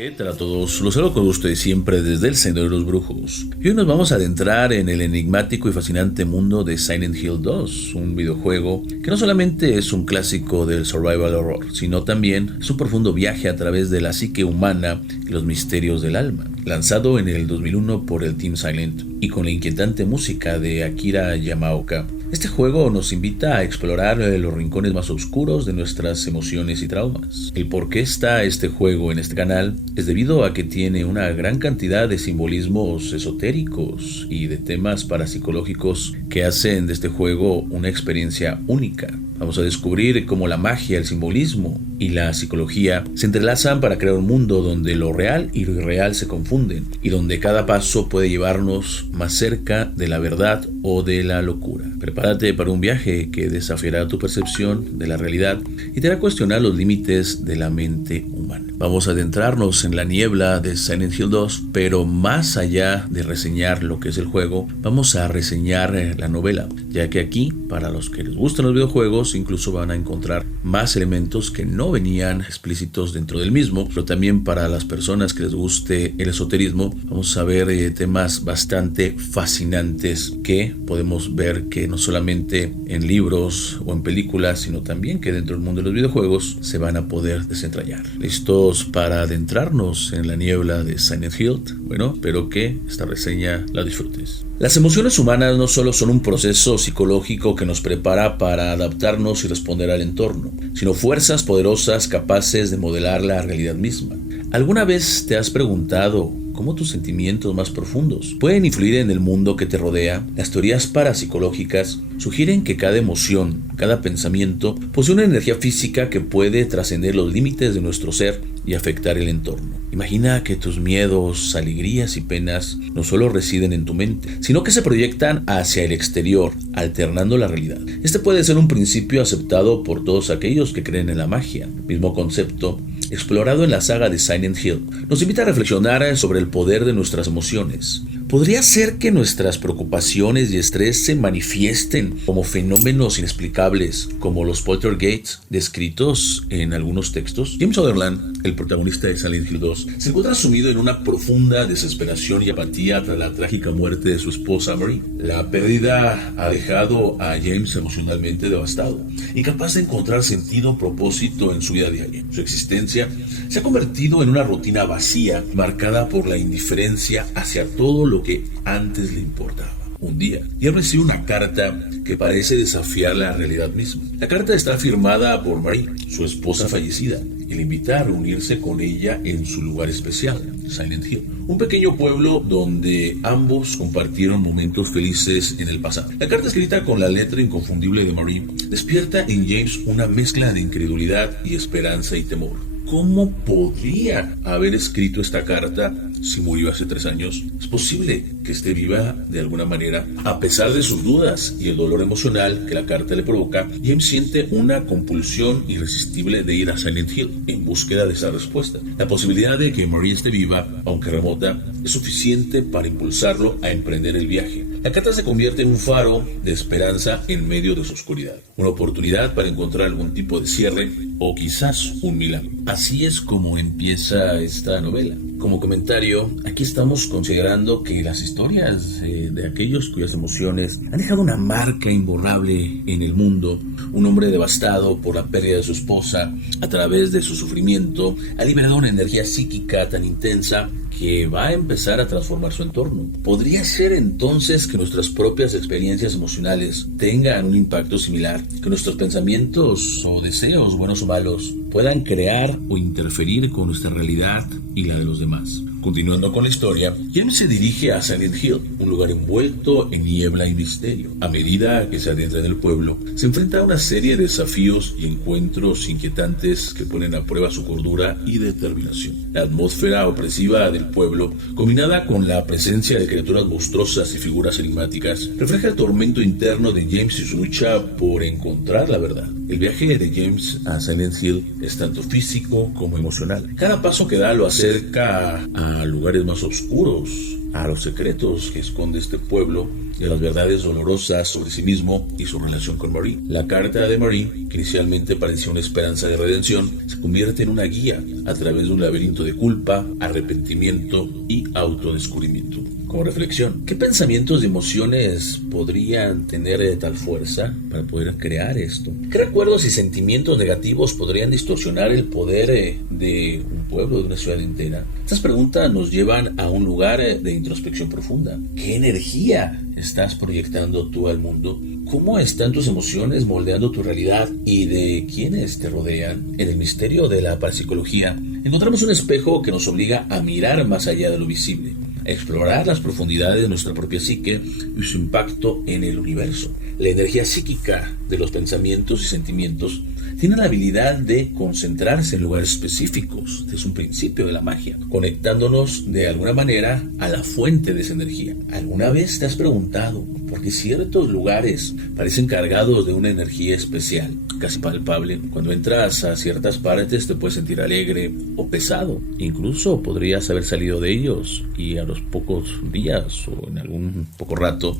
¿Qué tal a todos? Los saludo con gusto de siempre desde el Sendero de los Brujos. Y hoy nos vamos a adentrar en el enigmático y fascinante mundo de Silent Hill 2, un videojuego que no solamente es un clásico del survival horror, sino también es un profundo viaje a través de la psique humana y los misterios del alma. Lanzado en el 2001 por el Team Silent y con la inquietante música de Akira Yamaoka, este juego nos invita a explorar los rincones más oscuros de nuestras emociones y traumas. El por qué está este juego en este canal es debido a que tiene una gran cantidad de simbolismos esotéricos y de temas parapsicológicos que hacen de este juego una experiencia única. Vamos a descubrir cómo la magia, el simbolismo y la psicología se entrelazan para crear un mundo donde lo real y lo irreal se confunden y donde cada paso puede llevarnos más cerca de la verdad o de la locura. Prepárate para un viaje que desafiará tu percepción de la realidad y te hará cuestionar los límites de la mente humana. Vamos a adentrarnos en la niebla de Silent Hill 2, pero más allá de reseñar lo que es el juego, vamos a reseñar la novela, ya que aquí, para los que les gustan los videojuegos, incluso van a encontrar más elementos que no venían explícitos dentro del mismo, pero también para las personas que les guste el esoterismo, vamos a ver temas bastante fascinantes que podemos ver que no solamente en libros o en películas, sino también que dentro del mundo de los videojuegos se van a poder desentrañar. ¿Listos para adentrarnos en la niebla de Silent Hill? Bueno, espero que esta reseña la disfrutes. Las emociones humanas no solo son un proceso psicológico que nos prepara para adaptarnos y responder al entorno, sino fuerzas poderosas capaces de modelar la realidad misma. ¿Alguna vez te has preguntado cómo tus sentimientos más profundos pueden influir en el mundo que te rodea? Las teorías parapsicológicas sugieren que cada emoción, cada pensamiento, posee una energía física que puede trascender los límites de nuestro ser y afectar el entorno. Imagina que tus miedos, alegrías y penas no solo residen en tu mente, sino que se proyectan hacia el exterior, alternando la realidad. Este puede ser un principio aceptado por todos aquellos que creen en la magia. Mismo concepto, explorado en la saga de Silent Hill, nos invita a reflexionar sobre el poder de nuestras emociones. ¿Podría ser que nuestras preocupaciones y estrés se manifiesten como fenómenos inexplicables, como los poltergeists descritos en algunos textos? James Sutherland, el protagonista de Silent Hill 2, se encuentra sumido en una profunda desesperación y apatía tras la trágica muerte de su esposa Marie. La pérdida ha dejado a James emocionalmente devastado, incapaz de encontrar sentido o propósito en su vida diaria. Su existencia se ha convertido en una rutina vacía, marcada por la indiferencia hacia todo lo que antes le importaba. Un día, él recibe una carta que parece desafiar la realidad misma. La carta está firmada por Marie, su esposa fallecida, y le invita a reunirse con ella en su lugar especial, Silent Hill, un pequeño pueblo donde ambos compartieron momentos felices en el pasado. La carta, escrita con la letra inconfundible de Marie, despierta en James una mezcla de incredulidad y esperanza y temor. ¿Cómo podría haber escrito esta carta si murió hace 3 años? ¿Es posible que esté viva de alguna manera? A pesar de sus dudas y el dolor emocional que la carta le provoca, James siente una compulsión irresistible de ir a Silent Hill en búsqueda de esa respuesta. La posibilidad de que Marie esté viva, aunque remota, es suficiente para impulsarlo a emprender el viaje. La carta se convierte en un faro de esperanza en medio de su oscuridad, una oportunidad para encontrar algún tipo de cierre o quizás un milagro. Así es como empieza esta novela. Como comentario, aquí estamos considerando que las historias de aquellos cuyas emociones han dejado una marca imborrable en el mundo. Un hombre devastado por la pérdida de su esposa, a través de su sufrimiento, ha liberado una energía psíquica tan intensa que va a empezar a transformar su entorno. ¿Podría ser entonces que nuestras propias experiencias emocionales tengan un impacto similar? Que nuestros pensamientos o deseos, buenos o malos, puedan crear o interferir con nuestra realidad y la de los demás. Continuando con la historia, James se dirige a Silent Hill, un lugar envuelto en niebla y misterio. A medida que se adentra en el pueblo, se enfrenta a una serie de desafíos y encuentros inquietantes que ponen a prueba su cordura y determinación. La atmósfera opresiva del pueblo, combinada con la presencia de criaturas monstruosas y figuras enigmáticas, refleja el tormento interno de James y su lucha por encontrar la verdad. El viaje de James a Silent Hill es tanto físico como emocional. Cada paso que da lo acerca a lugares más oscuros a los secretos que esconde este pueblo y a las verdades dolorosas sobre sí mismo y su relación con Marie. La carta de Marie, que inicialmente parecía una esperanza de redención, se convierte en una guía a través de un laberinto de culpa, arrepentimiento y autodescubrimiento. Como reflexión, ¿qué pensamientos y emociones podrían tener tal fuerza para poder crear esto? ¿Qué recuerdos y sentimientos negativos podrían distorsionar el poder de un pueblo, de una ciudad entera? Estas preguntas nos llevan a un lugar de introspección profunda. ¿Qué energía estás proyectando tú al mundo? ¿Cómo están tus emociones moldeando tu realidad y de quiénes te rodean? En el misterio de la parapsicología, encontramos un espejo que nos obliga a mirar más allá de lo visible, a explorar las profundidades de nuestra propia psique y su impacto en el universo. La energía psíquica de los pensamientos y sentimientos tiene la habilidad de concentrarse en lugares específicos. Es un principio de la magia, conectándonos de alguna manera a la fuente de esa energía. ¿Alguna vez te has preguntado por qué ciertos lugares parecen cargados de una energía especial, casi palpable? Cuando entras a ciertas partes te puedes sentir alegre o pesado. Incluso podrías haber salido de ellos y a los pocos días o en algún poco rato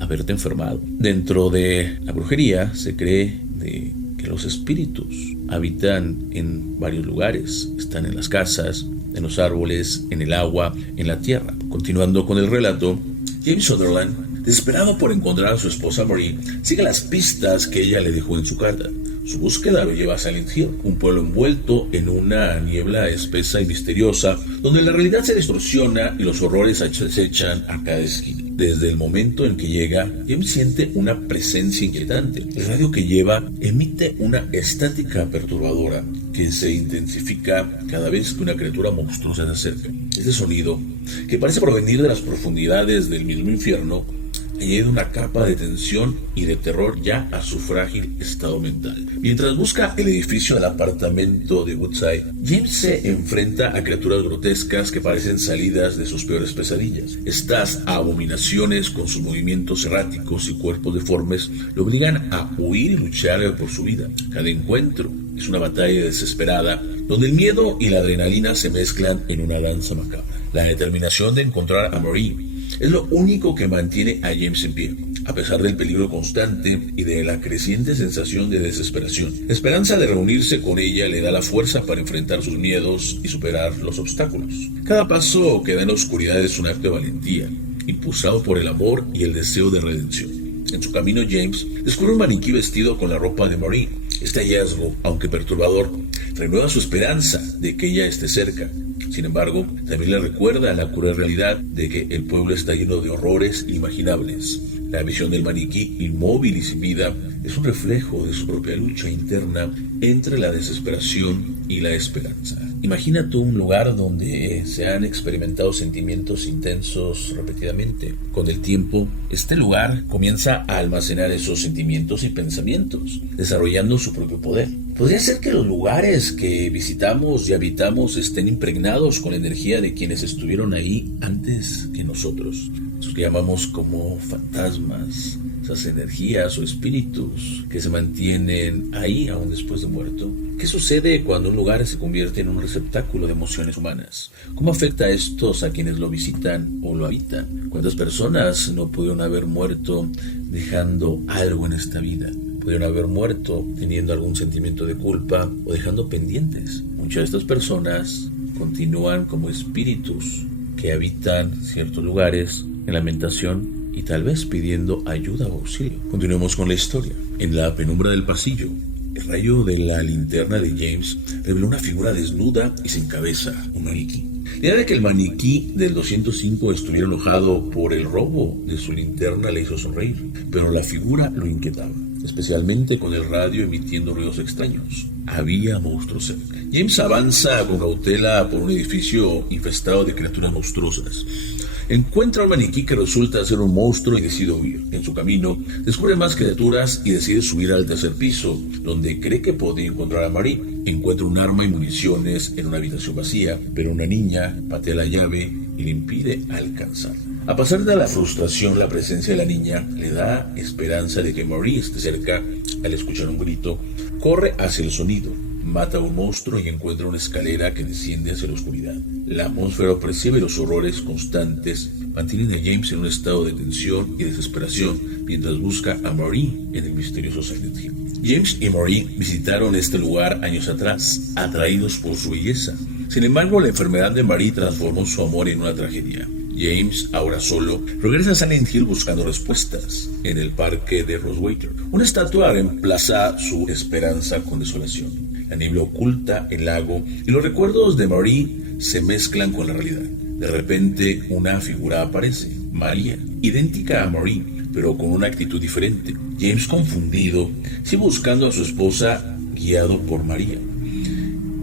haberte enfermado. Dentro de la brujería se cree que los espíritus habitan en varios lugares. Están en las casas, en los árboles, en el agua, en la tierra. Continuando con el relato, James Sutherland, desesperado por encontrar a su esposa Marie, sigue las pistas que ella le dejó en su carta. Su búsqueda lo lleva a Silent Hill, un pueblo envuelto en una niebla espesa y misteriosa, donde la realidad se distorsiona y los horrores acechan a cada esquina. Desde el momento en que llega, James siente una presencia inquietante. El radio que lleva emite una estática perturbadora que se intensifica cada vez que una criatura monstruosa se acerca. Este sonido, que parece provenir de las profundidades del mismo infierno, añade una capa de tensión y de terror ya a su frágil estado mental. Mientras busca el edificio del apartamento de Woodside, James se enfrenta a criaturas grotescas que parecen salidas de sus peores pesadillas. Estas abominaciones, con sus movimientos erráticos y cuerpos deformes, lo obligan a huir y luchar por su vida. Cada encuentro es una batalla desesperada, donde el miedo y la adrenalina se mezclan en una danza macabra. La determinación de encontrar a Marie es lo único que mantiene a James en pie, a pesar del peligro constante y de la creciente sensación de desesperación. La esperanza de reunirse con ella le da la fuerza para enfrentar sus miedos y superar los obstáculos. Cada paso que da en la oscuridad es un acto de valentía, impulsado por el amor y el deseo de redención. En su camino, James descubre un maniquí vestido con la ropa de Marie. Este hallazgo, aunque perturbador, renueva su esperanza de que ella esté cerca. Sin embargo, también le recuerda la cruel realidad de que el pueblo está lleno de horrores inimaginables. La visión del maniquí, inmóvil y sin vida, es un reflejo de su propia lucha interna entre la desesperación y la esperanza. Imagina tú un lugar donde se han experimentado sentimientos intensos repetidamente. Con el tiempo, este lugar comienza a almacenar esos sentimientos y pensamientos, desarrollando su propio poder. Podría ser que los lugares que visitamos y habitamos estén impregnados con la energía de quienes estuvieron ahí antes que nosotros. Esos que llamamos como fantasmas, esas energías o espíritus que se mantienen ahí aún después de muerto. ¿Qué sucede cuando un lugar se convierte en un receptáculo de emociones humanas? ¿Cómo afecta a estos a quienes lo visitan o lo habitan? ¿Cuántas personas no pudieron haber muerto dejando algo en esta vida? Pudieron haber muerto teniendo algún sentimiento de culpa o dejando pendientes. Muchas de estas personas continúan como espíritus que habitan ciertos lugares en lamentación y tal vez pidiendo ayuda o auxilio. Continuemos con la historia. En la penumbra del pasillo, el rayo de la linterna de James reveló una figura desnuda y sin cabeza, un maniquí. La idea de que el maniquí del 205 estuviera enojado por el robo de su linterna le hizo sonreír, pero la figura lo inquietaba, especialmente con el radio emitiendo ruidos extraños. Había monstruos cerca. James avanza con cautela por un edificio infestado de criaturas monstruosas. Encuentra un maniquí que resulta ser un monstruo y decide huir. En su camino, descubre más criaturas y decide subir al tercer piso, donde cree que podría encontrar a Marie. Encuentra un arma y municiones en una habitación vacía, pero una niña patea la llave y le impide alcanzarla. A pesar de la frustración, la presencia de la niña le da esperanza de que Marie esté cerca. Al escuchar un grito, corre hacia el sonido. mata a un monstruo y encuentra una escalera que desciende hacia la oscuridad. La atmósfera opresiva y los horrores constantes mantienen a James en un estado de tensión y desesperación mientras busca a Marie en el misterioso Silent Hill. James y Marie visitaron este lugar años atrás, atraídos por su belleza. Sin embargo, la enfermedad de Marie transformó su amor en una tragedia. James, ahora solo, regresa a Silent Hill buscando respuestas en el parque de Rosewater. Una estatua reemplaza su esperanza con desolación. La niebla oculta el lago y los recuerdos de Marie se mezclan con la realidad. De repente, una figura aparece, María, idéntica a Marie, pero con una actitud diferente. James, confundido, sigue buscando a su esposa, guiado por María.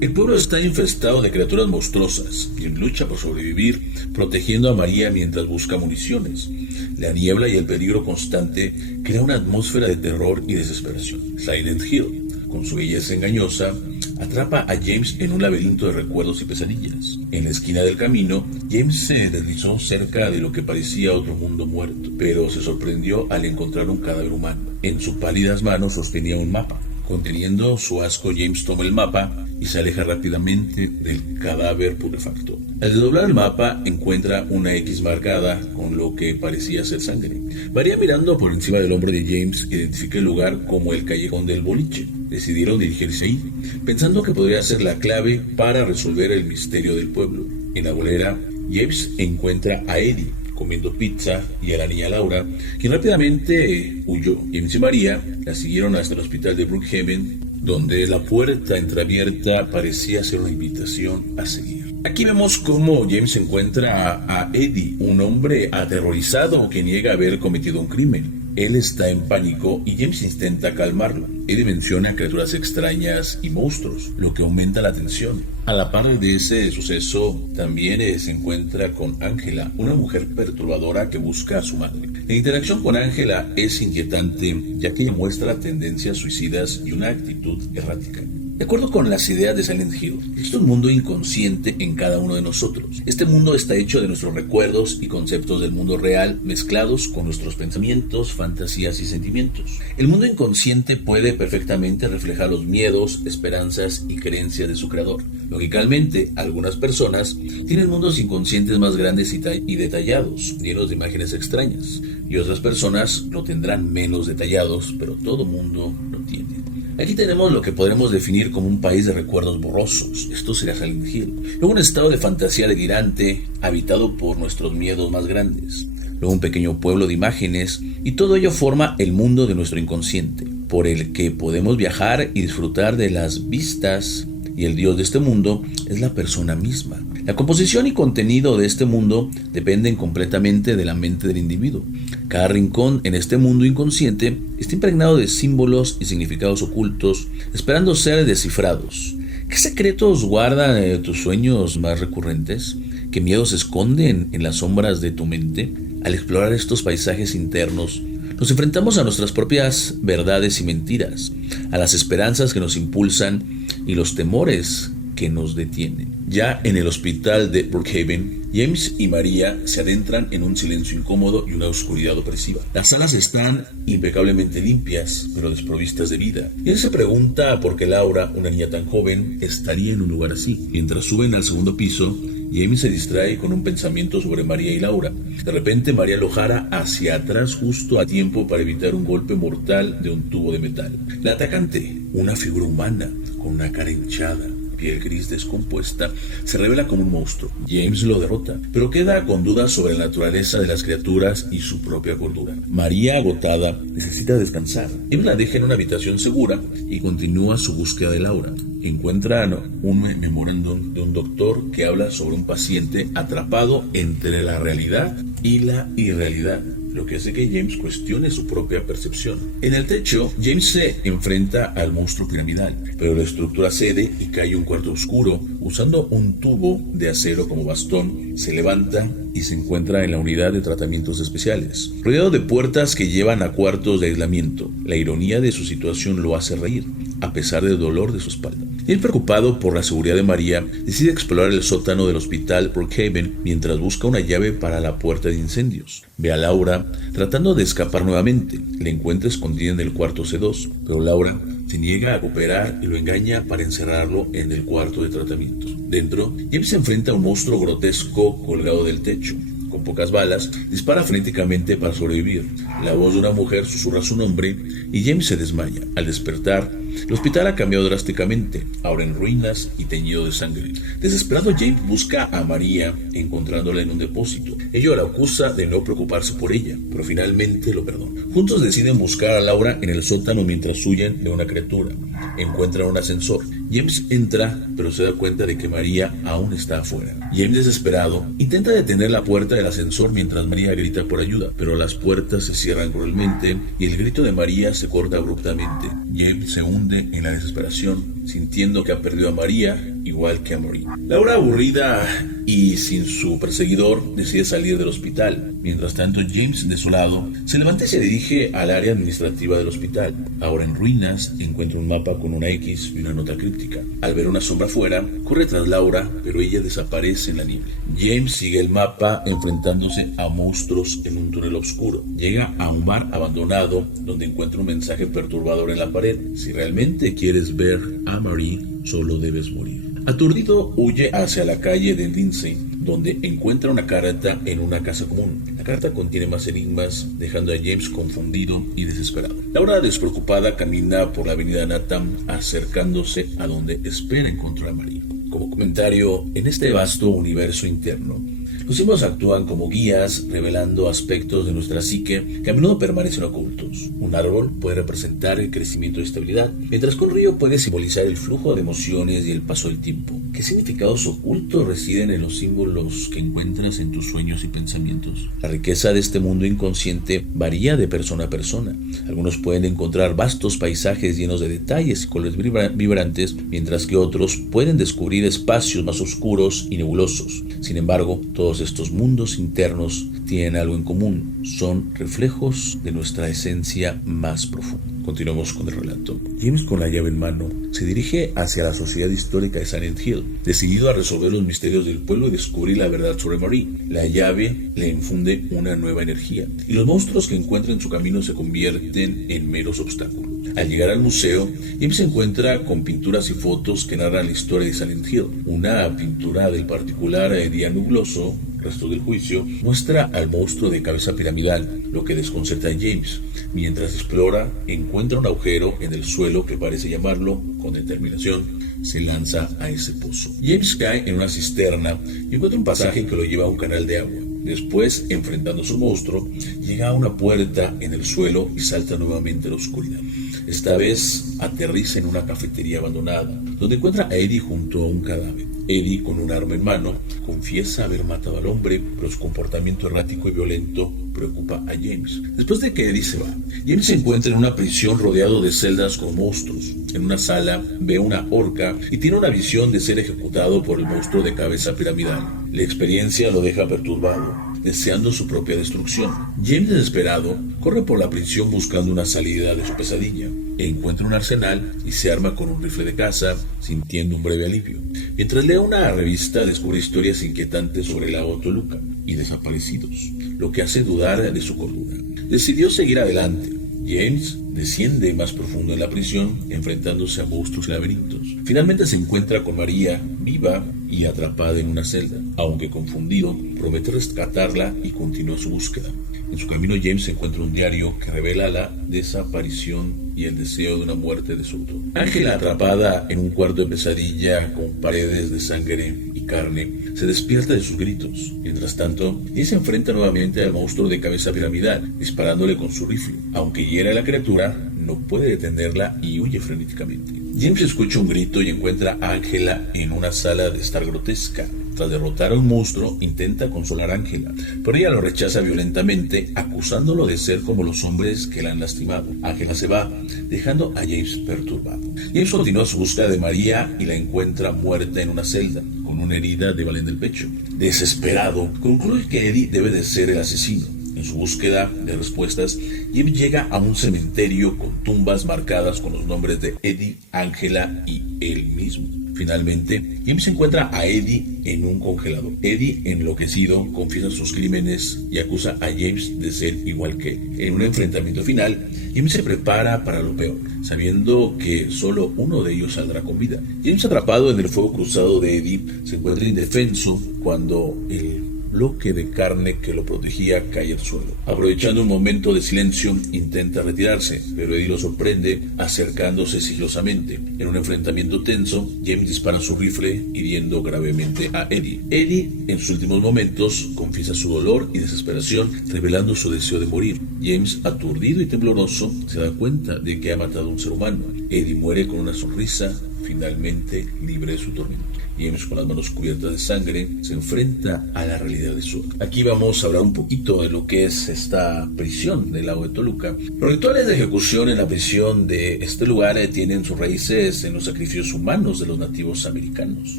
El pueblo está infestado de criaturas monstruosas y lucha por sobrevivir, protegiendo a María mientras busca municiones. La niebla y el peligro constante crean una atmósfera de terror y desesperación. Silent Hill, con su belleza engañosa, atrapa a James en un laberinto de recuerdos y pesadillas. En la esquina del camino, James se deslizó cerca de lo que parecía otro mundo muerto, pero se sorprendió al encontrar un cadáver humano. En sus pálidas manos sostenía un mapa. Conteniendo su asco, James toma el mapa y se aleja rápidamente del cadáver putrefacto. Al desdoblar el mapa, encuentra una X marcada con lo que parecía ser sangre. María, mirando por encima del hombro de James, identifica el lugar como el callejón del boliche. Decidieron dirigirse ahí, pensando que podría ser la clave para resolver el misterio del pueblo. En la bolera, James encuentra a Eddie comiendo pizza y a la niña Laura, quien rápidamente huyó. James y María la siguieron hasta el hospital de Brookhaven, donde la puerta entreabierta parecía ser una invitación a seguir. Aquí vemos cómo James encuentra a Eddie, un hombre aterrorizado que niega haber cometido un crimen. Él está en pánico y James intenta calmarlo. Eddie menciona criaturas extrañas y monstruos, lo que aumenta la tensión. A la par de ese suceso, también se encuentra con Angela, una mujer perturbadora que busca a su madre. La interacción con Angela es inquietante, ya que ella muestra tendencias suicidas y una actitud errática. De acuerdo con las ideas de Silent Hill, existe un mundo inconsciente en cada uno de nosotros. Este mundo está hecho de nuestros recuerdos y conceptos del mundo real mezclados con nuestros pensamientos, fantasías y sentimientos. El mundo inconsciente puede perfectamente reflejar los miedos, esperanzas y creencias de su creador. Lógicamente, algunas personas tienen mundos inconscientes más grandes y detallados, llenos de imágenes extrañas, y otras personas lo tendrán menos detallados, pero todo mundo lo tiene. Aquí tenemos lo que podremos definir como un país de recuerdos borrosos. Esto sería Silent Hill. Luego un estado de fantasía delirante, habitado por nuestros miedos más grandes. Luego un pequeño pueblo de imágenes, y todo ello forma el mundo de nuestro inconsciente, por el que podemos viajar y disfrutar de las vistas, y el Dios de este mundo es la persona misma. La composición y contenido de este mundo dependen completamente de la mente del individuo. Cada rincón en este mundo inconsciente está impregnado de símbolos y significados ocultos, esperando ser descifrados. ¿Qué secretos guardan tus sueños más recurrentes? ¿Qué miedos se esconden en las sombras de tu mente? Al explorar estos paisajes internos, nos enfrentamos a nuestras propias verdades y mentiras, a las esperanzas que nos impulsan y los temores que nos detienen. Ya en el hospital de Brookhaven, James y María se adentran en un silencio incómodo y una oscuridad opresiva. Las salas están impecablemente limpias, pero desprovistas de vida. Y él se pregunta por qué Laura, una niña tan joven, estaría en un lugar así. Mientras suben al segundo piso, James se distrae con un pensamiento sobre María y Laura. De repente, María lo jala hacia atrás justo a tiempo para evitar un golpe mortal de un tubo de metal. La atacante, una figura humana con una cara hinchada, piel gris descompuesta, se revela como un monstruo. James lo derrota, pero queda con dudas sobre la naturaleza de las criaturas y su propia cordura. María, agotada, necesita descansar. James la deja en una habitación segura y continúa su búsqueda de Laura. Encuentran un memorándum de un doctor que habla sobre un paciente atrapado entre la realidad y la irrealidad, lo que hace que James cuestione su propia percepción. En el techo, James se enfrenta al monstruo piramidal, pero la estructura cede y cae un cuarto oscuro. Usando un tubo de acero como bastón, se levanta y se encuentra en la unidad de tratamientos especiales, rodeado de puertas que llevan a cuartos de aislamiento. La ironía de su situación lo hace reír, a pesar del dolor de su espalda. Él, preocupado por la seguridad de María, decide explorar el sótano del hospital Brookhaven mientras busca una llave para la puerta de incendios. Ve a Laura tratando de escapar nuevamente. La encuentra escondida en el cuarto C2, pero Laura se niega a cooperar y lo engaña para encerrarlo en el cuarto de tratamientos. Dentro, James se enfrenta a un monstruo grotesco colgado del techo. Con pocas balas, dispara frenéticamente para sobrevivir. La voz de una mujer susurra su nombre y James se desmaya. Al despertar, el hospital ha cambiado drásticamente, ahora en ruinas y teñido de sangre. Desesperado, James busca a María, encontrándola en un depósito. Ella la acusa de no preocuparse por ella, pero finalmente lo perdona. Juntos deciden buscar a Laura en el sótano mientras huyen de una criatura. Encuentran un ascensor. James entra, pero se da cuenta de que María aún está afuera. James, desesperado, intenta detener la puerta del ascensor mientras María grita por ayuda, pero las puertas se cierran cruelmente y el grito de María se corta abruptamente. James se hunde en la desesperación, sintiendo que ha perdido a María igual que a Marie. Laura, aburrida y sin su perseguidor, decide salir del hospital. Mientras tanto, James, desolado, se levanta y se dirige al área administrativa del hospital. Ahora en ruinas, encuentra un mapa con una X y una nota críptica. Al ver una sombra afuera, corre tras Laura, pero ella desaparece en la niebla. James sigue el mapa enfrentándose a monstruos en un túnel oscuro. Llega a un bar abandonado donde encuentra un mensaje perturbador en la pared. Si realmente quieres ver a Marie, solo debes morir. Aturdido, huye hacia la calle de Lindsay, donde encuentra una carta en una casa común. La carta contiene más enigmas, dejando a James confundido y desesperado. Laura, despreocupada, camina por la avenida Nathan, acercándose a donde espera encontrar a María. Como comentario, en este vasto universo interno, los símbolos actúan como guías, revelando aspectos de nuestra psique que a menudo permanecen ocultos. Un árbol puede representar el crecimiento y estabilidad, mientras que un río puede simbolizar el flujo de emociones y el paso del tiempo. ¿Qué significados ocultos residen en los símbolos que encuentras en tus sueños y pensamientos? La riqueza de este mundo inconsciente varía de persona a persona. Algunos pueden encontrar vastos paisajes llenos de detalles y colores vibrantes, mientras que otros pueden descubrir espacios más oscuros y nebulosos. Sin embargo, todos estos mundos internos tienen algo en común: son reflejos de nuestra esencia más profunda. Continuamos con el relato. James, con la llave en mano, se dirige hacia la sociedad histórica de Silent Hill, decidido a resolver los misterios del pueblo y descubrir la verdad sobre Marie. La llave le infunde una nueva energía, y los monstruos que encuentra en su camino se convierten en meros obstáculos. Al llegar al museo, James se encuentra con pinturas y fotos que narran la historia de Silent Hill. Una pintura del particular día nubloso, restos del juicio, muestra al monstruo de cabeza piramidal, lo que desconcerta a James. Mientras explora, encuentra un agujero en el suelo que parece llamarlo. Con determinación, se lanza a ese pozo. James cae en una cisterna y encuentra un pasaje que lo lleva a un canal de agua. Después, enfrentando a su monstruo, llega a una puerta en el suelo y salta nuevamente a la oscuridad. Esta vez aterriza en una cafetería abandonada, donde encuentra a Eddie junto a un cadáver. Eddie, con un arma en mano, confiesa haber matado al hombre, pero su comportamiento errático y violento preocupa a James. Después de que Eddie se va, James se encuentra en una prisión rodeado de celdas con monstruos. En una sala ve una horca y tiene una visión de ser ejecutado por el monstruo de cabeza piramidal. La experiencia lo deja perturbado, deseando su propia destrucción. James, desesperado, corre por la prisión buscando una salida de su pesadilla. Encuentra un arsenal y se arma con un rifle de caza, sintiendo un breve alivio. Mientras lee una revista, descubre historias inquietantes sobre el lago Toluca y desaparecidos, lo que hace dudar de su cordura. Decidió seguir adelante. James desciende más profundo en la prisión, enfrentándose a monstruos y laberintos. Finalmente se encuentra con María, viva y atrapada en una celda. Aunque confundido, promete rescatarla y continúa su búsqueda. En su camino, James encuentra un diario que revela la desaparición y el deseo de una muerte de su autor. Ángela, atrapada en un cuarto de pesadilla con paredes de sangre y carne, se despierta de sus gritos. Mientras tanto, ella se enfrenta nuevamente al monstruo de cabeza piramidal, disparándole con su rifle. Aunque hiere a la criatura, no puede detenerla y huye frenéticamente. James escucha un grito y encuentra a Ángela en una sala de estar grotesca. Tras derrotar a un monstruo, intenta consolar a Ángela, pero ella lo rechaza violentamente, acusándolo de ser como los hombres que la han lastimado. Ángela se va, dejando a James perturbado. James continúa su búsqueda de María y la encuentra muerta en una celda, con una herida de bala en el pecho. Desesperado, concluye que Eddie debe de ser el asesino. En su búsqueda de respuestas, James llega a un cementerio con tumbas marcadas con los nombres de Eddie, Ángela y él mismo. Finalmente, James encuentra a Eddie en un congelador. Eddie, enloquecido, confiesa sus crímenes y acusa a James de ser igual que él. En un enfrentamiento final, James se prepara para lo peor, sabiendo que solo uno de ellos saldrá con vida. James, atrapado en el fuego cruzado de Eddie, se encuentra indefenso cuando el bloque de carne que lo protegía cae al suelo. Aprovechando un momento de silencio, intenta retirarse, pero Eddie lo sorprende acercándose sigilosamente. En un enfrentamiento tenso, James dispara su rifle, hiriendo gravemente a Eddie. Eddie, en sus últimos momentos, confiesa su dolor y desesperación, revelando su deseo de morir. James, aturdido y tembloroso, se da cuenta de que ha matado a un ser humano. Eddie muere con una sonrisa, finalmente libre de su tormento. James, con las manos cubiertas de sangre, se enfrenta a la realidad de su acto. Aquí vamos a hablar un poquito de lo que es esta prisión del lago de Toluca. Los rituales de ejecución en la prisión de este lugar tienen sus raíces en los sacrificios humanos de los nativos americanos.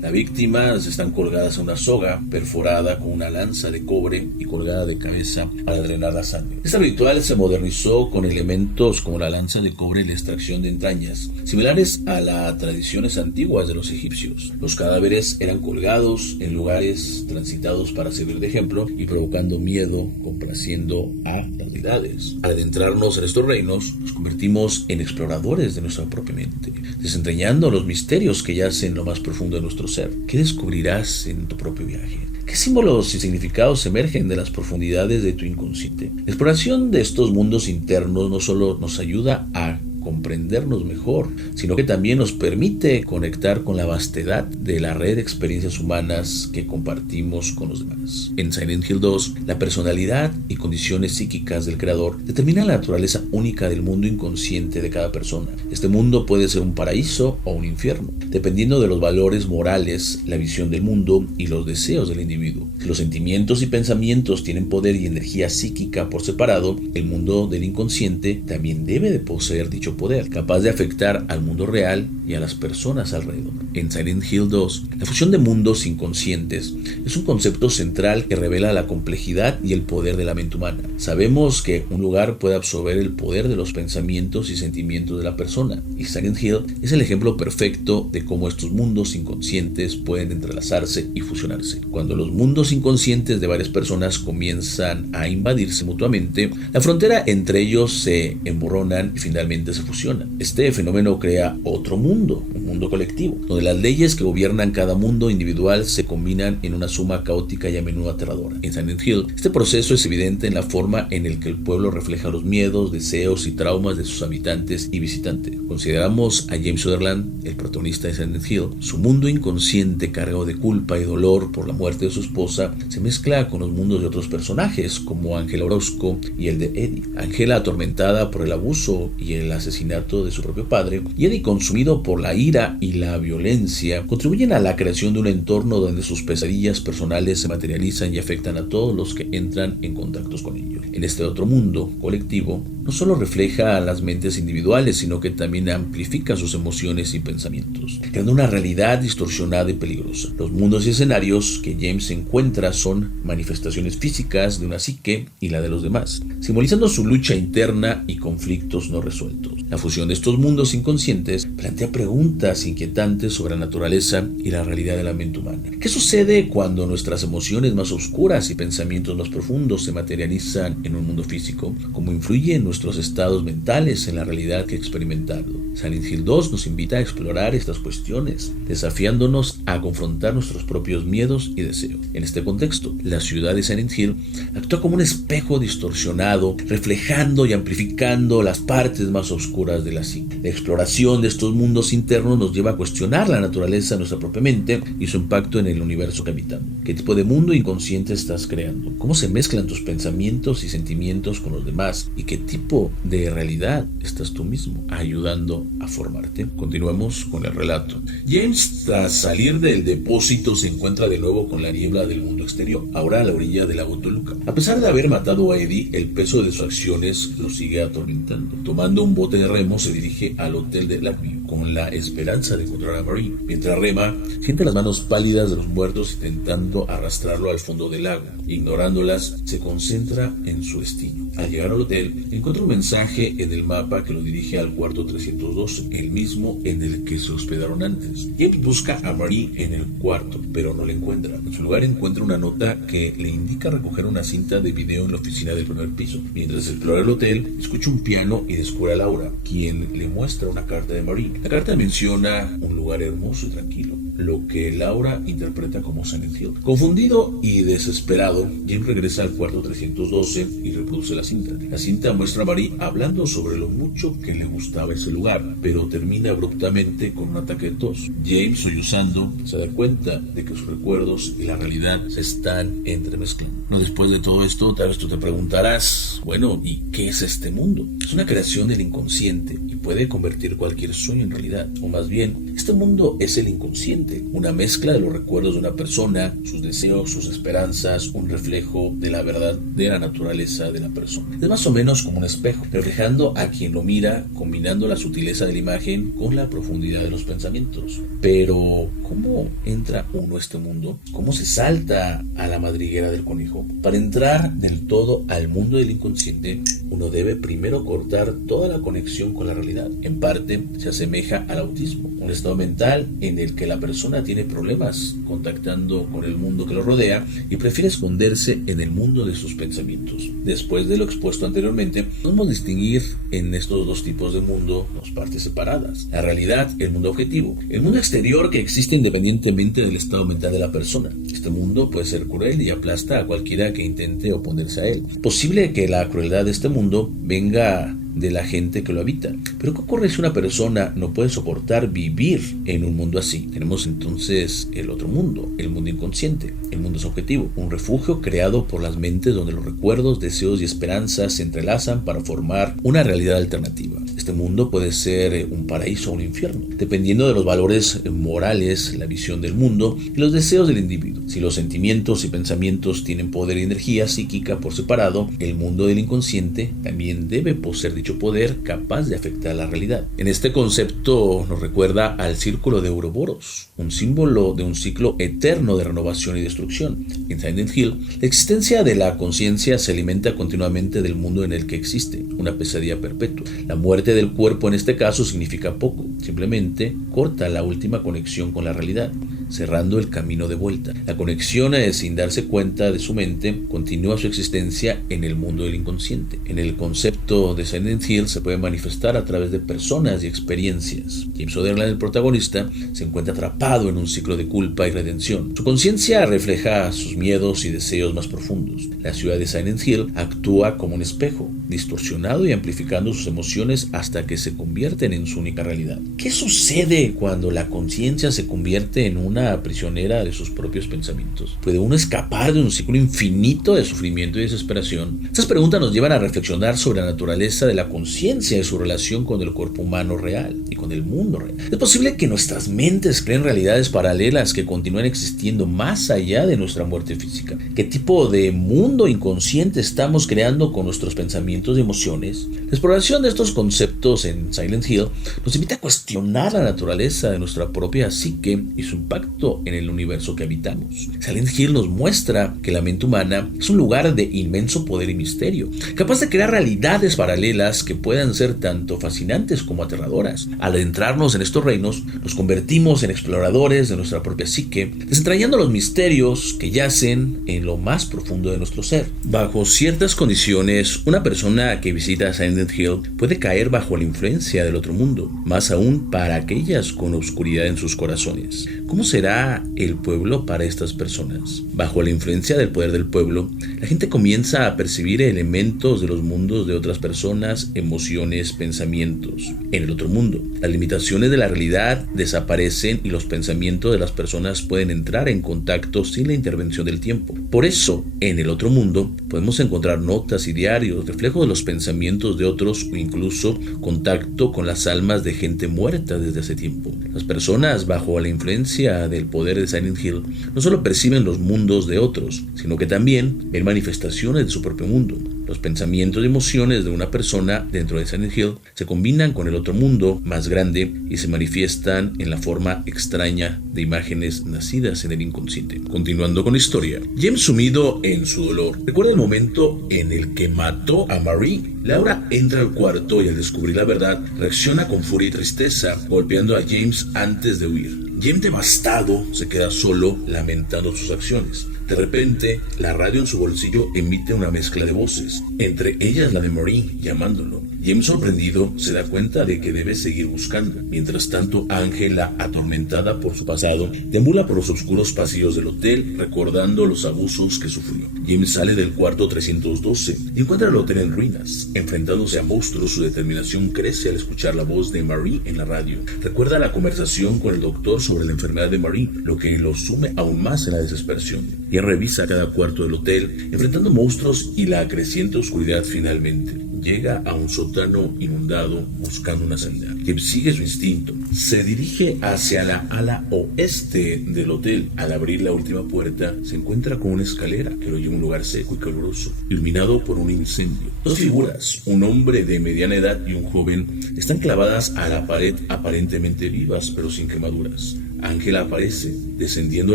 Las víctimas están colgadas a una soga perforada con una lanza de cobre y colgada de cabeza para drenar la sangre. Este ritual se modernizó con elementos como la lanza de cobre y la extracción de entrañas, similares a las tradiciones antiguas de los egipcios. Los cadáveres eran colgados en lugares transitados para servir de ejemplo y provocando miedo, complaciendo a las deidades. Al adentrarnos en estos reinos, nos convertimos en exploradores de nuestra propia mente, desentrañando los misterios que yacen en lo más profundo de nuestro ser. ¿Qué descubrirás en tu propio viaje? ¿Qué símbolos y significados emergen de las profundidades de tu inconsciente? La exploración de estos mundos internos no solo nos ayuda a comprendernos mejor, sino que también nos permite conectar con la vastedad de la red de experiencias humanas que compartimos con los demás. En Silent Hill 2, la personalidad y condiciones psíquicas del creador determinan la naturaleza única del mundo inconsciente de cada persona. Este mundo puede ser un paraíso o un infierno, dependiendo de los valores morales, la visión del mundo y los deseos del individuo. Si los sentimientos y pensamientos tienen poder y energía psíquica por separado, el mundo del inconsciente también debe de poseer dicho poder, capaz de afectar al mundo real y a las personas alrededor. En Silent Hill 2, la fusión de mundos inconscientes es un concepto central que revela la complejidad y el poder de la mente humana. Sabemos que un lugar puede absorber el poder de los pensamientos y sentimientos de la persona, y Silent Hill es el ejemplo perfecto de cómo estos mundos inconscientes pueden entrelazarse y fusionarse. Cuando los mundos inconscientes de varias personas comienzan a invadirse mutuamente, la frontera entre ellos se emborronan y finalmente se fusionan. Este fenómeno crea otro mundo, un mundo colectivo, donde las leyes que gobiernan cada mundo individual se combinan en una suma caótica y a menudo aterradora. En Silent Hill, este proceso es evidente en la forma en la que el pueblo refleja los miedos, deseos y traumas de sus habitantes y visitantes. Consideramos a James Sutherland, el protagonista de Silent Hill. Su mundo inconsciente, cargado de culpa y dolor por la muerte de su esposa, se mezcla con los mundos de otros personajes, como Angela Orozco y el de Eddie. Angela, atormentada por el abuso y el asesinato de su propio padre, y Eddie, consumido por la ira y la violencia, contribuyen a la creación de un entorno donde sus pesadillas personales se materializan y afectan a todos los que entran en contactos con ellos. En este otro mundo colectivo, no solo refleja a las mentes individuales, sino que también amplifica sus emociones y pensamientos, creando una realidad distorsionada y peligrosa. Los mundos y escenarios que James encuentra son manifestaciones físicas de una psique y la de los demás, simbolizando su lucha interna y conflictos no resueltos. La fusión de estos mundos inconscientes plantea preguntas inquietantes sobre la naturaleza y la realidad de la mente humana. ¿Qué sucede cuando nuestras emociones más oscuras y pensamientos más profundos se materializan en un mundo físico? ¿Cómo influyen nuestros estados mentales en la realidad que experimentamos? Silent Hill 2 nos invita a explorar estas cuestiones, desafiándonos a confrontar nuestros propios miedos y deseos. En este contexto, la ciudad de Silent Hill actúa como un espejo distorsionado, reflejando y amplificando las partes más oscuras de la psique. La exploración de estos mundos internos nos lleva a cuestionar la naturaleza de nuestra propia mente y su impacto en el universo que habitamos. ¿Qué tipo de mundo inconsciente estás creando? ¿Cómo se mezclan tus pensamientos y sentimientos con los demás? ¿Y qué tipo de realidad estás tú mismo ayudando a formarte? Continuemos con el relato. James, tras salir del depósito, se encuentra de nuevo con la niebla del mundo exterior, ahora a la orilla del lago Toluca. A pesar de haber matado a Eddie, el peso de sus acciones lo sigue atormentando. Tomando un bote de remo, se dirige al hotel de Lakeview con la esperanza de encontrar a Marie. Mientras rema, siente las manos pálidas de los muertos intentando arrastrarlo al fondo del lago. Ignorándolas, se concentra en su destino. Al llegar al hotel, encuentra un mensaje en el mapa que lo dirige al cuarto 302. 412, el mismo en el que se hospedaron antes. James busca a Marie en el cuarto, pero no la encuentra. En su lugar encuentra una nota que le indica recoger una cinta de video en la oficina del primer piso. Mientras explora el hotel, escucha un piano y descubre a Laura, quien le muestra una carta de Marie. La carta menciona un lugar hermoso y tranquilo, lo que Laura interpreta como Silent Hill. Confundido y desesperado, James regresa al cuarto 312 y reproduce la cinta. La cinta muestra a Marie hablando sobre lo mucho que le gustaba ese lugar, pero termina abruptamente con un ataque de tos. James, sollozando, se da cuenta de que sus recuerdos y la realidad se están entremezclando. No, después de todo esto, tal vez tú te preguntarás, bueno, ¿y qué es este mundo? Es una creación del inconsciente y puede convertir cualquier sueño en realidad. O más bien, este mundo es el inconsciente, una mezcla de los recuerdos de una persona, sus deseos, sus esperanzas, un reflejo de la verdadera naturaleza de la persona. Es más o menos como un espejo, reflejando a quien lo mira, combinando la sutileza de la imagen con la profundidad de los pensamientos. Pero, ¿cómo entra uno a este mundo? ¿Cómo se salta a la madriguera del conejo? Para entrar del todo al mundo del inconsciente, uno debe primero cortar toda la conexión con la realidad. En parte, se asemeja al autismo, un estado mental en el que la persona tiene problemas contactando con el mundo que lo rodea y prefiere esconderse en el mundo de sus pensamientos. Después de lo expuesto anteriormente, podemos distinguir en estos dos tipos de mundo dos partes separadas: la realidad, el mundo objetivo, el mundo exterior que existe independientemente del estado mental de la persona. Este mundo puede ser cruel y aplasta a cualquiera que intente oponerse a él. Es posible que la crueldad de este mundo venga de la gente que lo habita. Pero ¿qué ocurre si una persona no puede soportar vivir en un mundo así? Tenemos entonces el otro mundo, el mundo inconsciente. El mundo subjetivo, un refugio creado por las mentes donde los recuerdos, deseos y esperanzas se entrelazan para formar una realidad alternativa. Este mundo puede ser un paraíso o un infierno, dependiendo de los valores morales, la visión del mundo y los deseos del individuo. Si los sentimientos y pensamientos tienen poder y energía psíquica por separado, el mundo del inconsciente también debe poseer dicho poder capaz de afectar la realidad. En este concepto nos recuerda al círculo de Ouroboros, un símbolo de un ciclo eterno de renovación y destrucción. En Silent Hill, la existencia de la conciencia se alimenta continuamente del mundo en el que existe, una pesadilla perpetua. La muerte del cuerpo en este caso significa poco, simplemente corta la última conexión con la realidad, cerrando el camino de vuelta. La conexión, sin darse cuenta de su mente, continúa su existencia en el mundo del inconsciente. En el concepto de Silent Hill se puede manifestar a través de personas y experiencias. James Sutherland, el protagonista, se encuentra atrapado en un ciclo de culpa y redención. Su conciencia refleja sus miedos y deseos más profundos. La ciudad de Silent Hill actúa como un espejo, distorsionado y amplificando sus emociones hasta que se convierten en su única realidad. ¿Qué sucede cuando la conciencia se convierte en una prisionera de sus propios pensamientos? ¿Puede uno escapar de un ciclo infinito de sufrimiento y desesperación? Estas preguntas nos llevan a reflexionar sobre la naturaleza de la conciencia y su relación con el cuerpo humano real y con el mundo real. ¿Es posible que nuestras mentes creen realidades paralelas que continúen existiendo más allá de nuestra muerte física? ¿Qué tipo de mundo inconsciente estamos creando con nuestros pensamientos y emociones? La exploración de estos conceptos en Silent Hill nos invita a cuestionar la naturaleza de nuestra propia psique y su impacto en el universo que habitamos. Silent Hill nos muestra que la mente humana es un lugar de inmenso poder y misterio, capaz de crear realidades paralelas que puedan ser tanto fascinantes como aterradoras. Al adentrarnos en estos reinos, nos convertimos en exploradores de nuestra propia psique, desentrañando los misterios que yacen en lo más profundo de nuestro ser. Bajo ciertas condiciones, una persona que visita Silent Hill puede caer bajo la influencia del otro mundo, más aún para aquellas con oscuridad en sus corazones. ¿Cómo será el pueblo para estas personas? Bajo la influencia del poder del pueblo, la gente comienza a percibir elementos de los mundos de otras personas, emociones, pensamientos. En el otro mundo, las limitaciones de la realidad desaparecen y los pensamientos de las personas pueden entrar en contacto sin la intervención del tiempo. Por eso, en el otro mundo, podemos encontrar notas y diarios, reflejos de los pensamientos de otros o incluso contacto con las almas de gente muerta desde hace tiempo. Las personas bajo la influencia cuenta del poder de Silent Hill, no solo perciben los mundos de otros, sino que también ven manifestaciones de su propio mundo. Los pensamientos y emociones de una persona dentro de Silent Hill se combinan con el otro mundo más grande y se manifiestan en la forma extraña de imágenes nacidas en el inconsciente. Continuando con la historia, James, sumido en su dolor, recuerda el momento en el que mató a Marie. Laura entra al cuarto y al descubrir la verdad, reacciona con furia y tristeza, golpeando a James antes de huir. James, devastado, se queda solo, lamentando sus acciones. De repente, la radio en su bolsillo emite una mezcla de voces, entre ellas la de Marie llamándolo. James, sorprendido, se da cuenta de que debe seguir buscando. Mientras tanto, Angela, atormentada por su pasado, deambula por los oscuros pasillos del hotel, recordando los abusos que sufrió. James sale del cuarto 312 y encuentra el hotel en ruinas. Enfrentándose a monstruos, su determinación crece al escuchar la voz de Marie en la radio. Recuerda la conversación con el doctor sobre la enfermedad de Marie, lo que lo sume aún más en la desesperación. Y revisa cada cuarto del hotel, enfrentando monstruos y la creciente oscuridad. Finalmente llega a un sótano inundado buscando una salida. James sigue su instinto. Se dirige hacia la ala oeste del hotel. Al abrir la última puerta, se encuentra con una escalera que lo lleva a un lugar seco y caluroso, iluminado por un incendio. Dos figuras, un hombre de mediana edad y un joven, están clavadas a la pared, aparentemente vivas pero sin quemaduras. Ángela aparece, descendiendo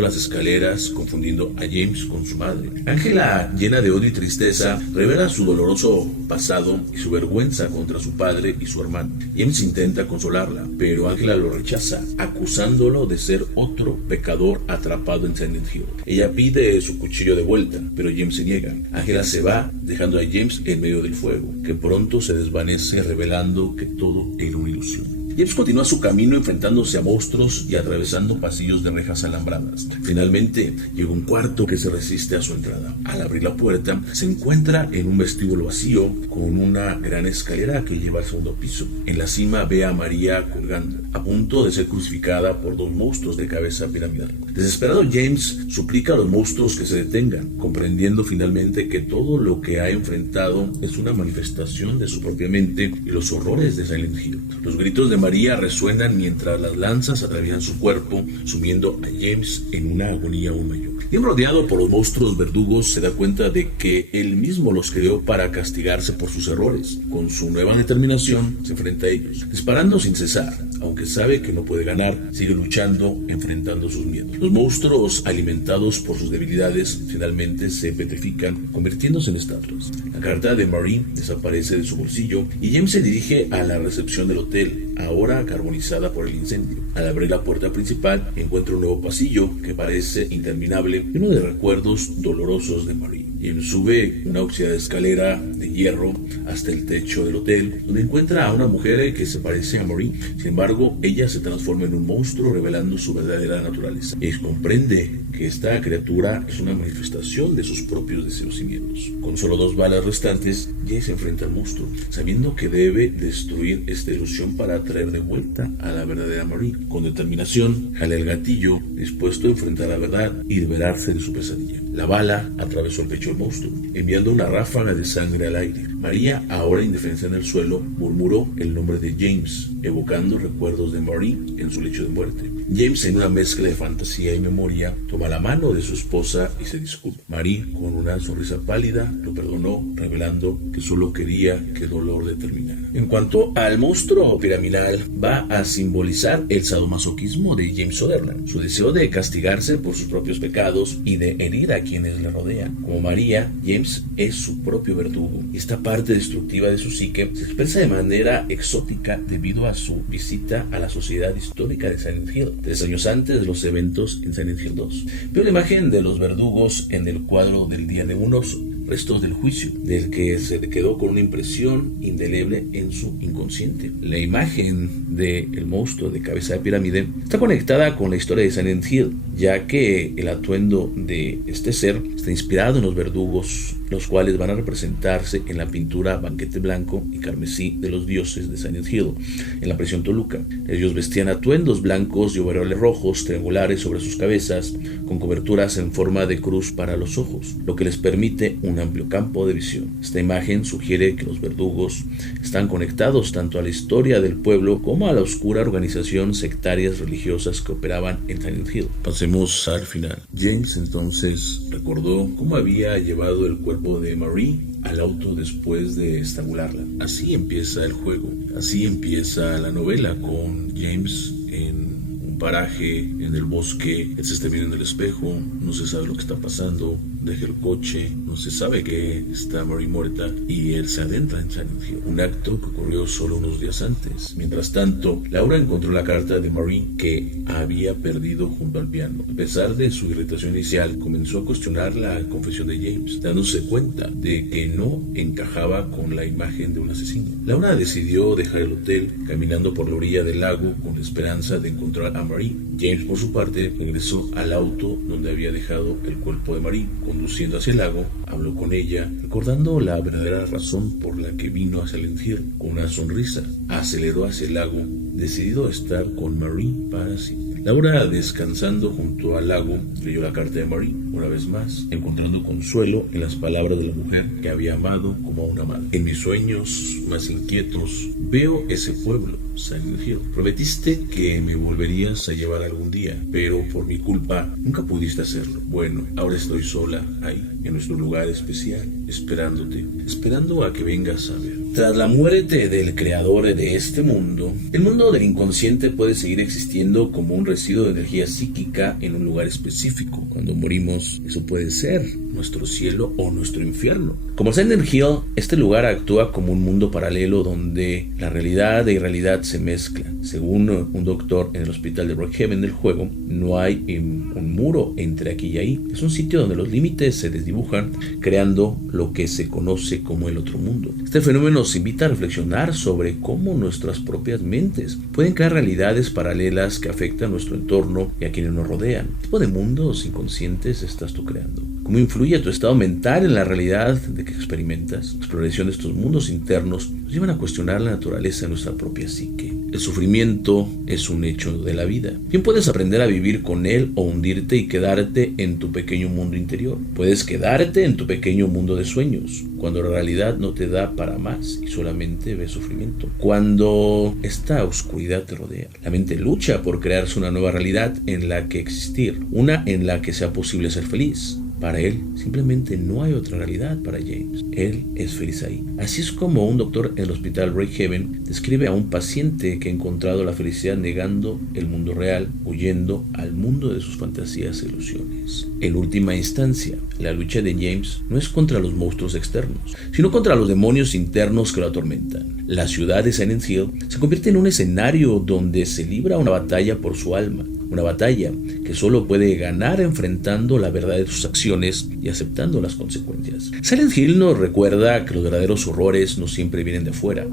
las escaleras, confundiendo a James con su madre. Ángela, llena de odio y tristeza, revela su doloroso pasado y su vergüenza contra su padre y su hermano. James intenta consolarla, pero Ángela lo rechaza, acusándolo de ser otro pecador atrapado en Silent Hill. Ella pide su cuchillo de vuelta, pero James se niega. Ángela se va, dejando a James en medio del fuego, que pronto se desvanece, revelando que todo era una ilusión. James continúa su camino enfrentándose a monstruos y atravesando pasillos de rejas alambradas. Finalmente, llega a un cuarto que se resiste a su entrada. Al abrir la puerta, se encuentra en un vestíbulo vacío con una gran escalera que lleva al segundo piso. En la cima ve a María colgando, a punto de ser crucificada por dos monstruos de cabeza piramidal. Desesperado, James suplica a los monstruos que se detengan, comprendiendo finalmente que todo lo que ha enfrentado es una manifestación de su propia mente y los horrores de Silent Hill. Los gritos de María resuenan mientras las lanzas atraviesan su cuerpo, sumiendo a James en una agonía aún mayor. Bien rodeado por los monstruos verdugos, se da cuenta de que él mismo los creó para castigarse por sus errores. Con su nueva determinación, se enfrenta a ellos, disparando sin cesar. Aunque sabe que no puede ganar, sigue luchando, enfrentando sus miedos. Los monstruos, alimentados por sus debilidades, finalmente se petrifican, convirtiéndose en estatuas. La carta de Marie desaparece de su bolsillo y James se dirige a la recepción del hotel, ahora carbonizada por el incendio. Al abrir la puerta principal, encuentra un nuevo pasillo que parece interminable, lleno de recuerdos dolorosos de Marie. James sube una oxidada escalera de hierro hasta el techo del hotel, donde encuentra a una mujer que se parece a Marie. Sin embargo, ella se transforma en un monstruo, revelando su verdadera naturaleza. James comprende que esta criatura es una manifestación de sus propios deseos y miedos. Con solo 2 balas restantes, James se enfrenta al monstruo, sabiendo que debe destruir esta ilusión para traer de vuelta a la verdadera Marie. Con determinación, jala el gatillo, dispuesto a enfrentar la verdad y liberarse de su pesadilla. La bala atravesó el pecho del monstruo, enviando una ráfaga de sangre al aire. María, ahora indefensa en el suelo, murmuró el nombre de James, evocando recuerdos de Marie en su lecho de muerte. James, en una mezcla de fantasía y memoria, toma la mano de su esposa y se disculpa. Marie, con una sonrisa pálida, lo perdonó, revelando que solo quería que el dolor determinara. En cuanto al monstruo piramidal, va a simbolizar el sadomasoquismo de James Sutherland, su deseo de castigarse por sus propios pecados y de herir a quienes le rodean. Como María, James es su propio verdugo, y esta parte destructiva de su psique se expresa de manera exótica debido a su visita a la sociedad histórica de Silent Hill, 3 años antes de los eventos en Silent Hill 2. Veo la imagen de los verdugos en el cuadro del día de unos restos del juicio, del que se le quedó con una impresión indeleble en su inconsciente. La imagen del monstruo de cabeza de pirámide está conectada con la historia de Silent Hill, ya que el atuendo de este ser está inspirado en los verdugos los cuales van a representarse en la pintura Banquete Blanco y Carmesí de los dioses de Silent Hill, en la prisión Toluca. Ellos vestían atuendos blancos y overoles rojos triangulares sobre sus cabezas, con coberturas en forma de cruz para los ojos, lo que les permite un amplio campo de visión. Esta imagen sugiere que los verdugos están conectados tanto a la historia del pueblo como a la oscura organización sectarias religiosas que operaban en Silent Hill. Pasemos al final. James entonces recordó cómo había llevado el cuerpo de Marie al auto después de estrangularla. Así empieza el juego, así empieza la novela, con James en un paraje, en el bosque. Él se está viendo en el espejo, no se sabe lo que está pasando, deja el coche, no se sabe que está Marie muerta y él se adentra en Silent Hill, un acto que ocurrió solo unos días antes. Mientras tanto, Laura encontró la carta de Marie que había perdido junto al piano. A pesar de su irritación inicial, comenzó a cuestionar la confesión de James, dándose cuenta de que no encajaba con la imagen de un asesino. Laura decidió dejar el hotel, caminando por la orilla del lago con la esperanza de encontrar a Marie. James, por su parte, regresó al auto donde había dejado el cuerpo de Marie. Conduciendo hacia el lago, habló con ella, recordando la verdadera razón por la que vino a Silent Hill. Con una sonrisa, aceleró hacia el lago, decidido a estar con Marie para siempre. Laura, descansando junto al lago, leyó la carta de Marie una vez más, encontrando consuelo en las palabras de la mujer que había amado como a una madre. En mis sueños más inquietos veo ese pueblo, Silent Hill. Prometiste que me volverías a llevar algún día, pero por mi culpa nunca pudiste hacerlo. Bueno, ahora estoy sola ahí, en nuestro lugar especial, esperándote, esperando a que vengas a ver. Tras la muerte del creador de este mundo, el mundo del inconsciente puede seguir existiendo como un residuo de energía psíquica en un lugar específico. Cuando morimos, eso puede ser nuestro cielo o nuestro infierno. Como Silent Hill, este lugar actúa como un mundo paralelo donde la realidad e irrealidad se mezclan. Según un doctor en el hospital de Brookhaven del juego, no hay un muro entre aquí y ahí. Es un sitio donde los límites se desdibujan, creando lo que se conoce como el otro mundo. Este fenómeno nos invita a reflexionar sobre cómo nuestras propias mentes pueden crear realidades paralelas que afectan nuestro entorno y a quienes nos rodean. ¿Qué tipo de mundos inconscientes estás tú creando? ¿Cómo influye tu estado mental en la realidad de que experimentas? La exploración de estos mundos internos nos llevan a cuestionar la naturaleza de nuestra propia psique. El sufrimiento es un hecho de la vida. Bien puedes aprender a vivir con él o hundirte y quedarte en tu pequeño mundo interior. Puedes quedarte en tu pequeño mundo de sueños, cuando la realidad no te da para más y solamente ves sufrimiento. Cuando esta oscuridad te rodea, la mente lucha por crearse una nueva realidad en la que existir, una en la que sea posible ser feliz. Para él, simplemente no hay otra realidad para James. Él es feliz ahí. Así es como un doctor en el hospital Brookhaven describe a un paciente que ha encontrado la felicidad negando el mundo real, huyendo al mundo de sus fantasías e ilusiones. En última instancia, la lucha de James no es contra los monstruos externos, sino contra los demonios internos que lo atormentan. La ciudad de Silent Hill se convierte en un escenario donde se libra una batalla por su alma. Una batalla que solo puede ganar enfrentando la verdad de sus acciones y aceptando las consecuencias. Silent Hill nos recuerda que los verdaderos horrores no siempre vienen de afuera,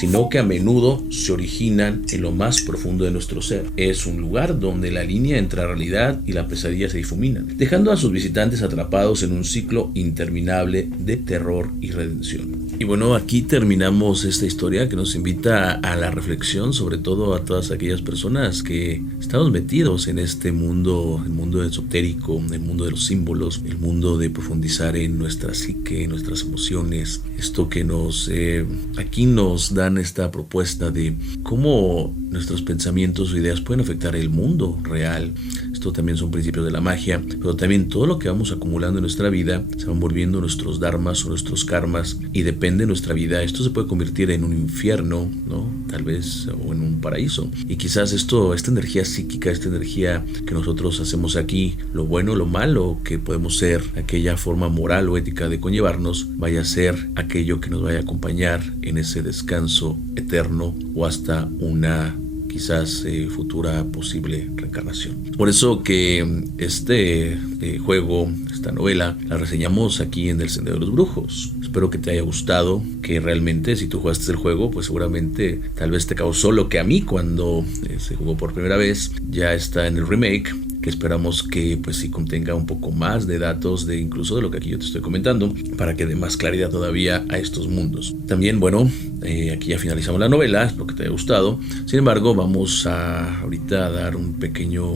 sino que a menudo se originan en lo más profundo de nuestro ser. Es un lugar donde la línea entre la realidad y la pesadilla se difuminan, dejando a sus visitantes atrapados en un ciclo interminable de terror y redención. Y bueno, aquí terminamos esta historia que nos invita a la reflexión, sobre todo a todas aquellas personas que estamos metidos en este mundo, el mundo esotérico, el mundo de los símbolos, el mundo de profundizar en nuestra psique, en nuestras emociones. Esto que aquí nos dan esta propuesta de cómo nuestros pensamientos o ideas pueden afectar el mundo real. Esto también son principios de la magia, pero también todo lo que vamos acumulando en nuestra vida se van volviendo nuestros dharmas o nuestros karmas, y depende de nuestra vida. Esto se puede convertir en un infierno, ¿no? Tal vez, o en un paraíso. Y quizás esta energía psíquica, esta energía que nosotros hacemos aquí, lo bueno, lo malo que podemos ser, aquella forma moral o ética de conllevarnos, vaya a ser aquello que nos vaya a acompañar en ese descanso eterno o hasta una quizás futura posible reencarnación. Por eso que este juego, esta novela, la reseñamos aquí en El Sendero de los Brujos. Espero que te haya gustado, que realmente si tú jugaste el juego, pues seguramente tal vez te causó lo que a mí cuando se jugó por primera vez. Ya está en el remake, que esperamos que pues sí contenga un poco más de datos de incluso de lo que aquí yo te estoy comentando, para que dé más claridad todavía a estos mundos. También, bueno, aquí ya finalizamos la novela, espero que te haya gustado. Sin embargo, vamos a ahorita a dar un pequeño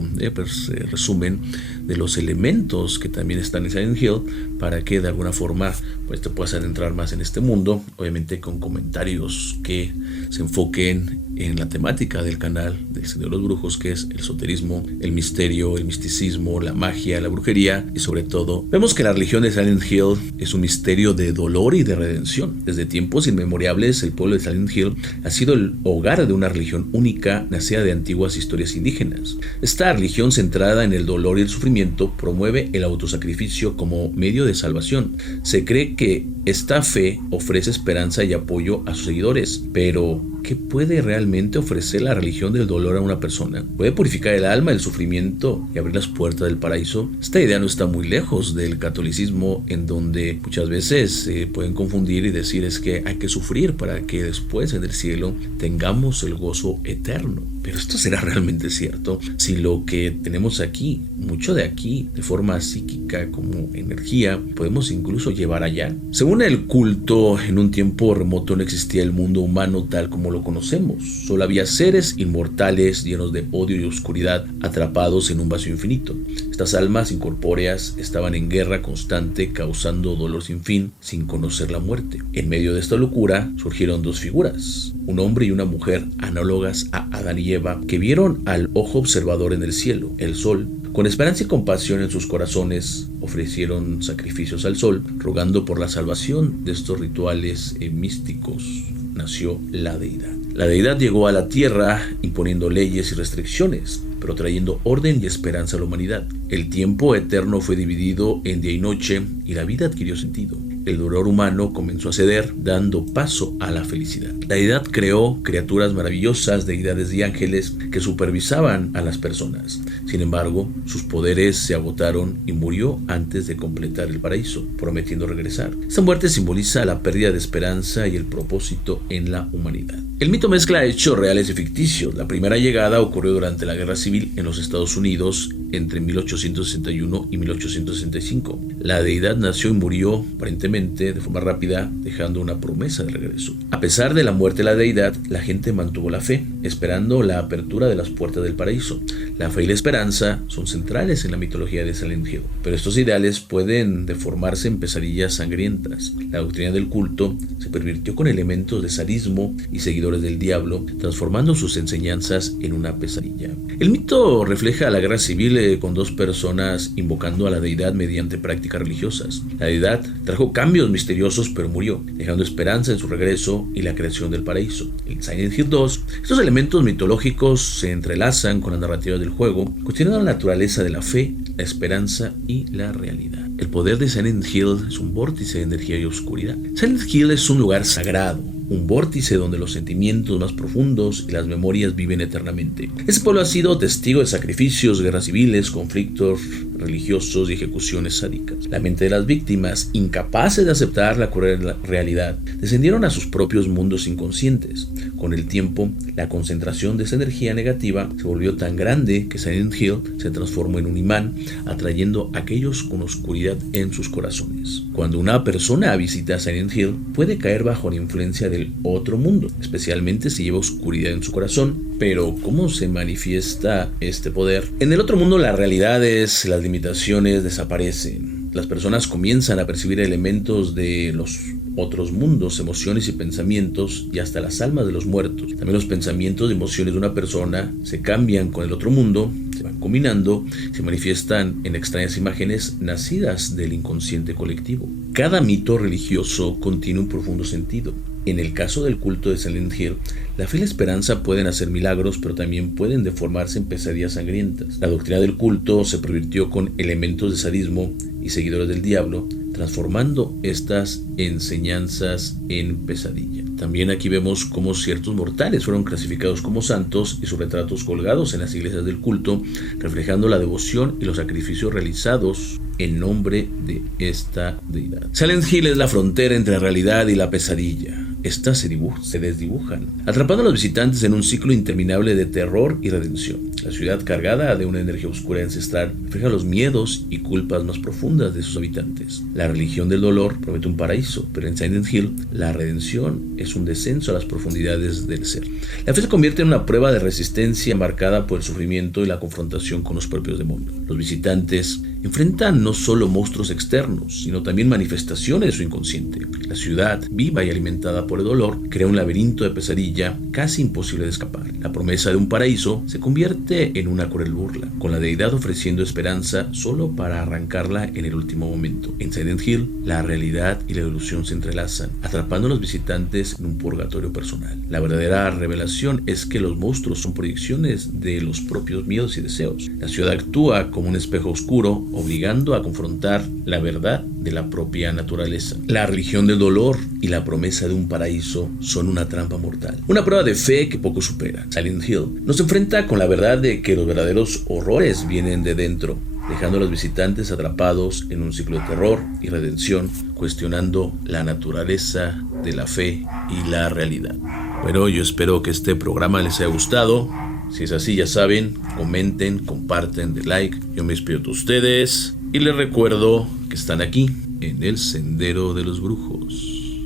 resumen de los elementos que también están en Silent Hill, para que de alguna forma pues te puedas adentrar más en este mundo, obviamente con comentarios que se enfoquen en la temática del canal del Señor de los Brujos, que es el esoterismo, el misterio, el misticismo, la magia, la brujería, y sobre todo vemos que la religión de Silent Hill es un misterio de dolor y de redención. Desde tiempos inmemorables el pueblo de Silent Hill ha sido el hogar de una religión única, nacida de antiguas historias indígenas. Esta religión, centrada en el dolor y el sufrimiento, promueve el autosacrificio como medio de salvación. Se cree que esta fe ofrece esperanza y apoyo a sus seguidores, pero ¿qué puede realmente ofrecer la religión del dolor a una persona? ¿Puede purificar el alma del sufrimiento y abrir las puertas del paraíso? Esta idea no está muy lejos del catolicismo, en donde muchas veces se pueden confundir y decir es que hay que sufrir para que después en el cielo tengamos el gozo eterno. Pero esto será realmente cierto si lo que tenemos aquí, mucho de aquí, de forma psíquica como energía, podemos incluso llevar allá. Según el culto, en un tiempo remoto no existía el mundo humano tal como lo conocemos. Solo había seres inmortales llenos de odio y oscuridad, atrapados en un vacío infinito. Estas almas incorpóreas estaban en guerra constante, causando dolor sin fin, sin conocer la muerte. En medio de esta locura surgieron dos figuras, un hombre y una mujer análogas a Adán y Eva, que vieron al ojo observador en el cielo, el sol. Con esperanza y compasión en sus corazones, ofrecieron sacrificios al sol, rogando por la salvación. De estos rituales místicos nació la deidad. La deidad llegó a la tierra imponiendo leyes y restricciones, pero trayendo orden y esperanza a la humanidad. El tiempo eterno fue dividido en día y noche, y la vida adquirió sentido. El dolor humano comenzó a ceder, dando paso a la felicidad. La deidad creó criaturas maravillosas, deidades y ángeles que supervisaban a las personas. Sin embargo, sus poderes se agotaron y murió antes de completar el paraíso, prometiendo regresar. Esta muerte simboliza la pérdida de esperanza y el propósito en la humanidad. El mito mezcla hechos reales y ficticios. La primera llegada ocurrió durante la Guerra Civil en los Estados Unidos entre 1861 y 1865. La deidad nació y murió aparentemente de forma rápida, dejando una promesa de regreso. A pesar de la muerte de la deidad, la gente mantuvo la fe, esperando la apertura de las puertas del paraíso. La fe y la esperanza son centrales en la mitología de Silent Hill, pero estos ideales pueden deformarse en pesadillas sangrientas. La doctrina del culto se pervirtió con elementos de sadismo y seguidores del diablo, transformando sus enseñanzas en una pesadilla. El mito refleja la guerra civil con dos personas invocando a la deidad mediante prácticas religiosas. La deidad trajo cambios misteriosos, pero murió, dejando esperanza en su regreso y la creación del paraíso. En Silent Hill 2, estos elementos mitológicos se entrelazan con la narrativa del juego, cuestionando la naturaleza de la fe, la esperanza y la realidad. El poder de Silent Hill es un vórtice de energía y oscuridad. Silent Hill es un lugar sagrado, un vórtice donde los sentimientos más profundos y las memorias viven eternamente. Este pueblo ha sido testigo de sacrificios, guerras civiles, conflictos religiosos y ejecuciones sádicas. La mente de las víctimas, incapaces de aceptar la cruel realidad, descendieron a sus propios mundos inconscientes. Con el tiempo, la concentración de esa energía negativa se volvió tan grande que Silent Hill se transformó en un imán, atrayendo a aquellos con oscuridad en sus corazones. Cuando una persona visita Silent Hill, puede caer bajo la influencia del otro mundo, especialmente si lleva oscuridad en su corazón. Pero, ¿cómo se manifiesta este poder? En el otro mundo, las realidades, las limitaciones desaparecen. Las personas comienzan a percibir elementos de los otros mundos, emociones y pensamientos, y hasta las almas de los muertos. También los pensamientos y emociones de una persona se cambian con el otro mundo, se van combinando, se manifiestan en extrañas imágenes nacidas del inconsciente colectivo. Cada mito religioso contiene un profundo sentido. En el caso del culto de Silent Hill, la fe y la esperanza pueden hacer milagros, pero también pueden deformarse en pesadillas sangrientas. La doctrina del culto se pervirtió con elementos de sadismo y seguidores del diablo, transformando estas enseñanzas en pesadilla. También aquí vemos cómo ciertos mortales fueron clasificados como santos y sus retratos colgados en las iglesias del culto, reflejando la devoción y los sacrificios realizados en nombre de esta deidad. Silent Hill es la frontera entre la realidad y la pesadilla. estas se desdibujan, atrapando a los visitantes en un ciclo interminable de terror y redención. La ciudad, cargada de una energía oscura y ancestral, refleja los miedos y culpas más profundas de sus habitantes. La religión del dolor promete un paraíso, pero en Silent Hill, la redención es un descenso a las profundidades del ser. La fe se convierte en una prueba de resistencia marcada por el sufrimiento y la confrontación con los propios demonios. Los visitantes enfrentan no solo monstruos externos, sino también manifestaciones de su inconsciente. La ciudad, viva y alimentada por el dolor, crea un laberinto de pesadilla casi imposible de escapar. La promesa de un paraíso se convierte en una cruel burla, con la deidad ofreciendo esperanza solo para arrancarla en el último momento. En Silent Hill, la realidad y la ilusión se entrelazan, atrapando a los visitantes en un purgatorio personal. La verdadera revelación es que los monstruos son proyecciones de los propios miedos y deseos. La ciudad actúa como un espejo oscuro, obligando a confrontar la verdad de la propia naturaleza. La religión del dolor y la promesa de un paraíso son una trampa mortal, una prueba de fe que pocos superan. Silent Hill nos enfrenta con la verdad de que los verdaderos horrores vienen de dentro, dejando a los visitantes atrapados en un ciclo de terror y redención, cuestionando la naturaleza de la fe y la realidad. Bueno, yo espero que este programa les haya gustado. Si es así, ya saben, comenten, comparten, den like. Yo me despido de ustedes y les recuerdo que están aquí en el Sendero de los Brujos.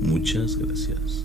Muchas gracias.